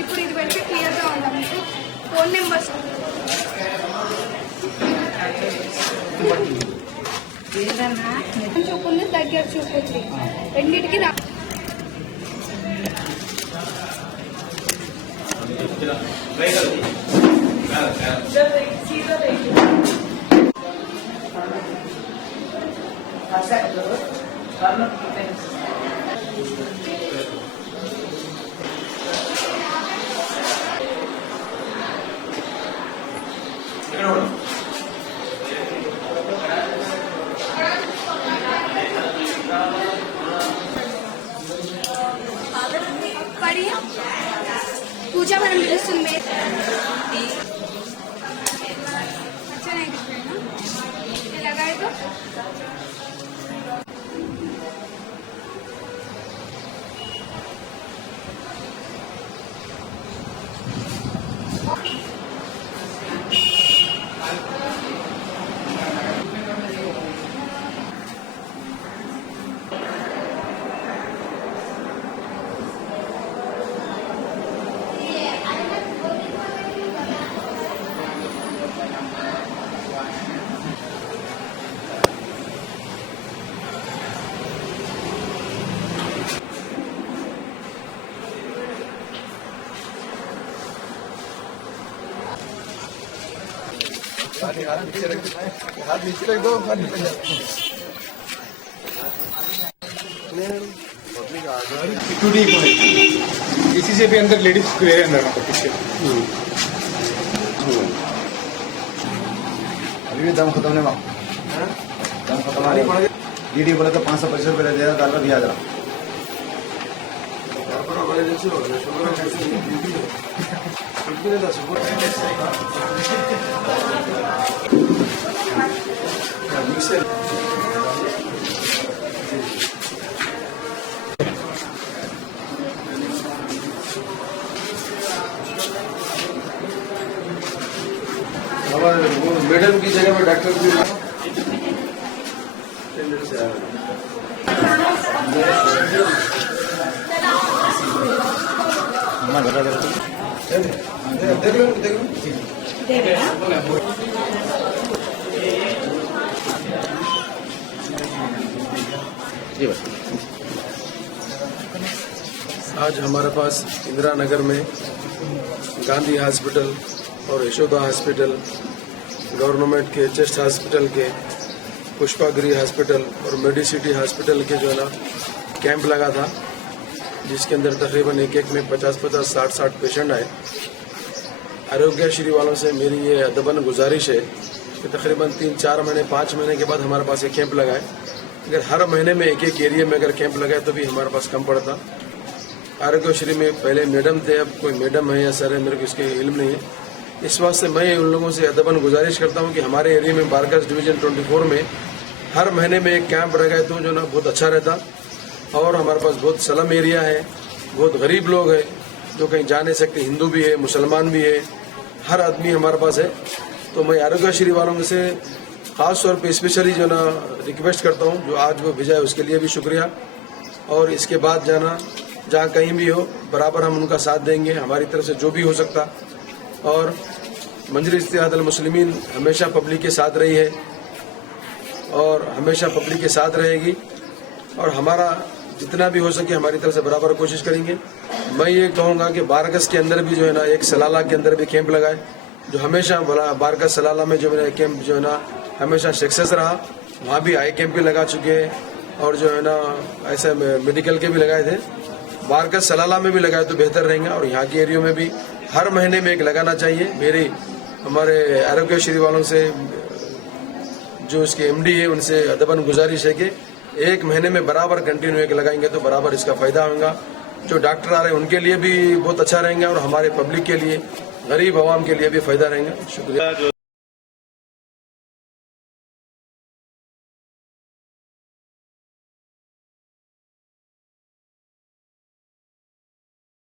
ఇప్పుడు ఇది పెడితే క్లియర్గా ఉందా మీకు? ఫోన్ నెంబర్స్ చూపుంది, దగ్గర చూపుంది, రెండింటికి पूजा मैडम पिలుస్తుంది। अच्छा नहीं दिख रहा है ना, ये लगाए तो हाथ नीचे रख दो, इसी से भी अंदर लेडीज अंदर पीछे अभी भी दम खत्म नहीं हुआ, दम खत्म आ रही। डीडी बोले तो 525 रुपये दे डाल दिया जरा। मैडम की जगह पे डॉक्टर भी आज हमारे पास इंदिरा नगर में गांधी हॉस्पिटल और यशोदा हॉस्पिटल, गवर्नमेंट के चेस्ट हॉस्पिटल के, पुष्पागिरी हॉस्पिटल और मेडिसिटी हॉस्पिटल के जो है ना कैंप लगा था, जिसके अंदर तकरीबन एक में 50-50, 60-60 पेशेंट आए। आरोग्यश्री वालों से मेरी ये अदबन गुजारिश है कि तकरीबन 3-4 महीने 5 महीने के बाद हमारे पास ये कैंप लगाए। अगर हर महीने में एक एरिया में अगर कैंप लगाए तो भी हमारे पास कम पड़ता। आरोग्यश्री में पहले मैडम थे, अब कोई मैडम है या सर है मेरे को इसके इल्म नहीं है। इस वास्ते मैं उन लोगों से अदबन गुजारिश करता हूं कि हमारे एरिया में बारगस डिवीजन 24 में हर महीने में एक कैंप लगाए तो जो ना बहुत अच्छा रहता। और हमारे पास बहुत स्लम एरिया है, बहुत गरीब लोग हैं जो कहीं जा नहीं सकते, हिंदू भी है, मुसलमान भी है, हर आदमी हमारे पास है। तो मैं आरोग्यश्री वालों से खास तौर पे स्पेशली जो ना रिक्वेस्ट करता हूँ, जो आज वो भेजा है उसके लिए भी शुक्रिया। और इसके बाद जाना जहाँ कहीं भी हो बराबर हम उनका साथ देंगे, हमारी तरफ से जो भी हो सकता। और मंजलिस इत्तेहाद अल मुस्लिमीन हमेशा पब्लिक के साथ रही है और हमेशा पब्लिक के साथ रहेगी, और हमारा जितना भी हो सके हमारी तरफ से बराबर कोशिश करेंगे। मैं ये कहूँगा कि बारगस के अंदर भी जो है ना एक सलाला के अंदर भी कैंप लगाए, जो हमेशा बारगस सलाला में जो मेरा कैंप जो है ना हमेशा सक्सेस रहा। वहाँ भी आई कैंप भी लगा चुके हैं और जो है ना ऐसे मेडिकल के भी लगाए थे। बारगस सलाला में भी लगाए तो बेहतर रहेंगे, और यहाँ के एरियो में भी हर महीने में एक लगाना चाहिए। मेरी हमारे आरोग्यश्री वालों से जो इसके एमडी है उनसे अदबन गुजारिश है कि एक महीने में बराबर कंटिन्यू एक लगाएंगे तो बराबर इसका फायदा होगा। जो डॉक्टर आ रहे हैं उनके लिए भी बहुत अच्छा रहेंगे और हमारे पब्लिक के लिए, गरीब आवाम के लिए भी फायदा रहेगा। शुक्रिया।